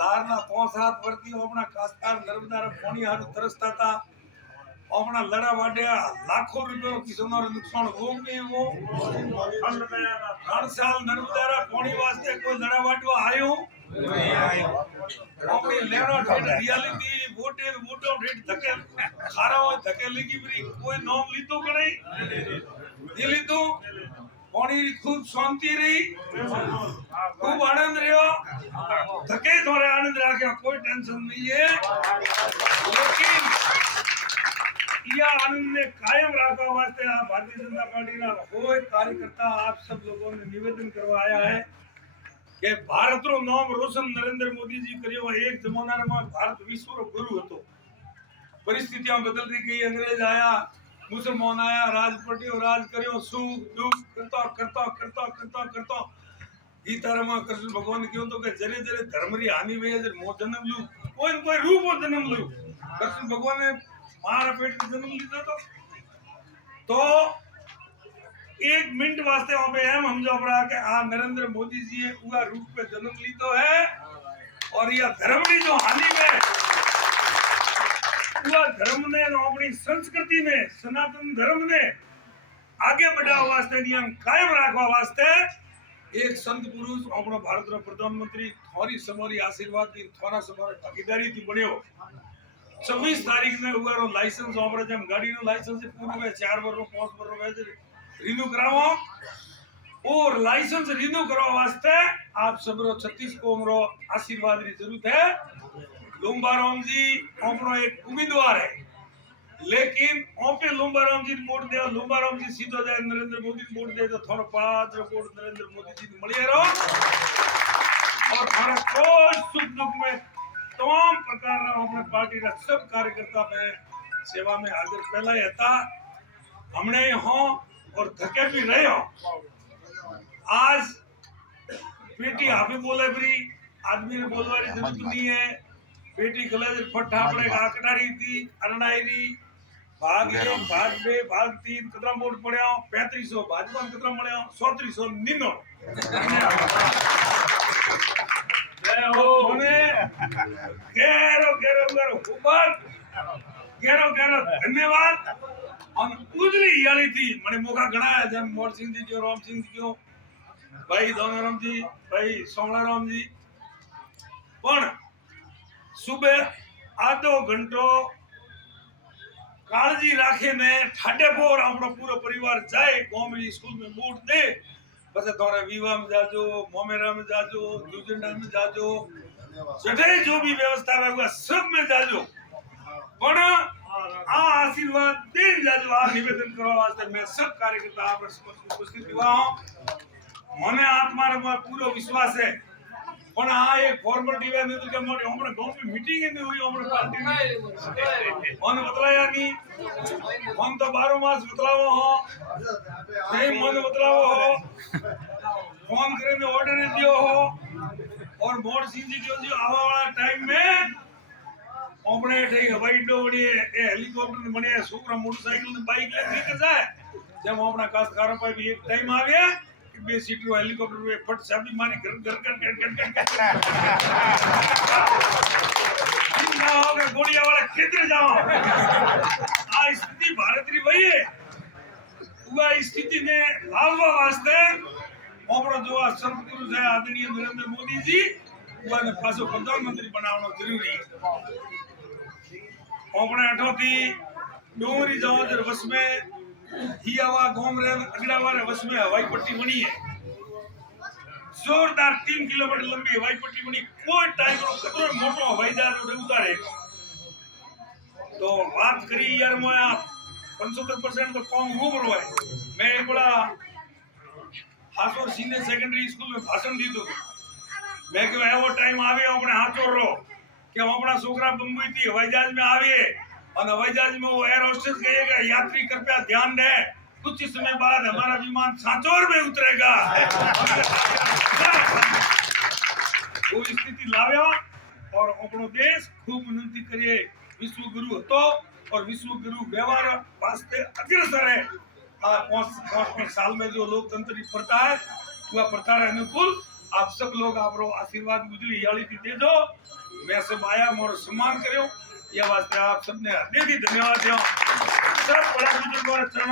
લારના 5-7 વર્ષથી આપણા કાસ્તાર નર્મદાના પાણી હારું તરસતા હતા. આપણા લડા વાડ્યા લાખો રૂપિયાનો કિસાનોને નુકસાન હોમ કે એવો 3 સાલ નર્મદાના પાણી વાસ્તે કોઈ લડા વાડવા આવ્યો આપણી લેણો ઠેઠ રિયાલિટી વોટે વોટો ઠેઠ ધકે ખારા હોય ધકે લીગી બરી કોઈ નામ લીધો કે નહીં એ લીધું પાણી ખૂબ શાંતિ રહી ખૂબ આનંદ રહ્યો ધકે થોડે આનંદ રાખ્યા કોઈ ટેન્શન नहीं है लेकिन यह आनंद ने कायम रखा वास्ते आप भारतीय जनता पार्टी ना कोई कार्यकर्ता आप सब लोगों ने निवेदन करवा आया है कि भारत रो नाम रोशन नरेंद्र मोदी जी करियो एक जमाना में भारत विश्व रो गुरु હતો परिस्थितियां बदलती गई अंग्रेज आया मुसलमान आया राज पटियो राज करियो सुख दुख करता करता करता करता करता गीता में कृष्ण भगवान क्यों तो कि जरे जरे धर्म री हानि में जरे मो जन्म लू कोई न कोई रूप जन्म लू कृष्ण भगवान ने मारा पेट में जन्म लीधा तो 1 मिनट वास्ते वहां पे हम समझो पड़ा कि आ नरेंद्र मोदी जी ने पूरा रूप पे जन्म लीधो है और यह धर्म की जो हानि में पूरा धर्म ने अपनी संस्कृति में सनातन धर्म ने आगे बढ़ावा वास्ते नियम कायम रखवा वास्ते एक संत पुरुष अपना भारत रो प्रधानमंत्री थोड़ी समोरी आशीर्वाद की थोड़ा समोरी भागीदारी थी बन्यो 26 तारीख ने हुआ लाइसेंस ऑपरे जम गाड़ी नो लाइसेंस पूरो है 4 वर्ष 5 वर्ष रिन्यू करावो और लाइसेंस रिन्यू करवा वास्ते आप सबरो 36 कोम रो आशीर्वाद री जरूरत है लुम्बाराम जी अपनो एक उम्मीदवार है लेकिन ओपे लुम्बाराम जी वोट दे लुम्बाराम जी सीधो जाए नरेंद्र मोदी वोट दे तो थोड़ा 5 वोट नरेंद्र मोदी जी मळिया रहो और हमारा कोई सुख दुख में तमाम प्रकार अपने पार्टी का सब कार्यकर्ता में सेवा में हाजिर पहला ही था हमने यहाँ और धके भी रहे हो आज बेटी हाफी बोले बरी आदमी ने बोलवारी जरूरत नहीं है बेटी कलेज फट्टा पड़े आकटारी थी अरणाई री भाग 1 भाग 2 भाग 3 कितना वोट पड़े 3500 भाजपा में कितना મળ્યા 100-300 निनो धन्यवाद और उजली याली थी मैंने मौका गणाया जब मोर सिंह जी जो राम सिंह जी भाई दोनाराम जी भाई सोमलाराम जी पण सुबह आधो घंटो काळजी राखे ने ठाडे पोर अपनो पूरा परिवार जाए कॉमेडी स्कूल में वोट दे बस तोरे विवाह में जाजो मोमेरा में जाजो जुजंडा में जाजो जठे जो भी व्यवस्था है वो सब में जाजो पण आ आशीर्वाद दे जाजो आ निवेदन करवा वास्ते मैं सब कार्यकर्ता आप उपस्थित हुआ हूं मने आत्मा में पूरा विश्वास है पण आ एक फॉर्मेलिटी है नहीं तो के मोटे हमने गांव में मीटिंग ही नहीं हुई हमने पार्टी में मन बतलाया नहीं मन तो 12 मास बतलावो हो नहीं मन बतलावो हो फोन करे ऑर्डर दियो हो और मोर सिंह जी जो आवा वाला टाइम में अपने ठीक हवाई अड्डो बनी हेलीकॉप्टर बने छोकरा मोटरसाइकिल ने बाइक लेके जाए जब अपना कास्तकारों पर भी एक टाइम आ गया बे सीटो हेलीकॉप्टर में फट चाबी मारी घर ना होगा गोड़िया वाला खेतर जाओ आ स्थिति भारत री वही है हुआ स्थिति ने लावा वास्ते अपनो जो संत पुरुष है आदरणीय नरेंद्र मोदी जी हुआ ने पासो प्रधानमंत्री बनावनो जरूरी है अपने अठोती डोंगरी जाओ जर बस में हियावा गोमरे अगड़ावा रे वस में हवाई पट्टी बनी है जोरदार 3 किलोमीटर लंबी हवाई पट्टी बनी कोई टाइम रो खतरो मोटो हवाई जहाज रे उतारे तो बात करी यार मोया 75% तो कम हो रहा है मैं एक बड़ा हासोर सीनियर सेकेंडरी स्कूल में भाषण दी तो मैं क्यों एवो टाइम आवे अपने हाथोर रो कि हम अपना छोकरा बम्बई थी हवाई जहाज में आवे और हवाई जहाज में वो एयर होस्टेस कहेगा यात्री कृपया ध्यान दें कुछ समय बाद हमारा विमान सांचौर में उतरेगा वो स्थिति लाव्या और अपनो देश खूब उन्नति करिए विश्व गुरु तो और विश्व गुरु व्यवहार वास्ते अग्रसर है 5 साल में जो लोकतंत्र प्रथा है वह प्रथा अनुकूल आप सब लोग आपरो आशीर्वाद गुजरी याली थी देजो। मैं सब आया मोर सम्मान करो ये वास्ते आप सबने हृदय थी धन्यवाद दियो। सब बड़ा बुजुर्गों ने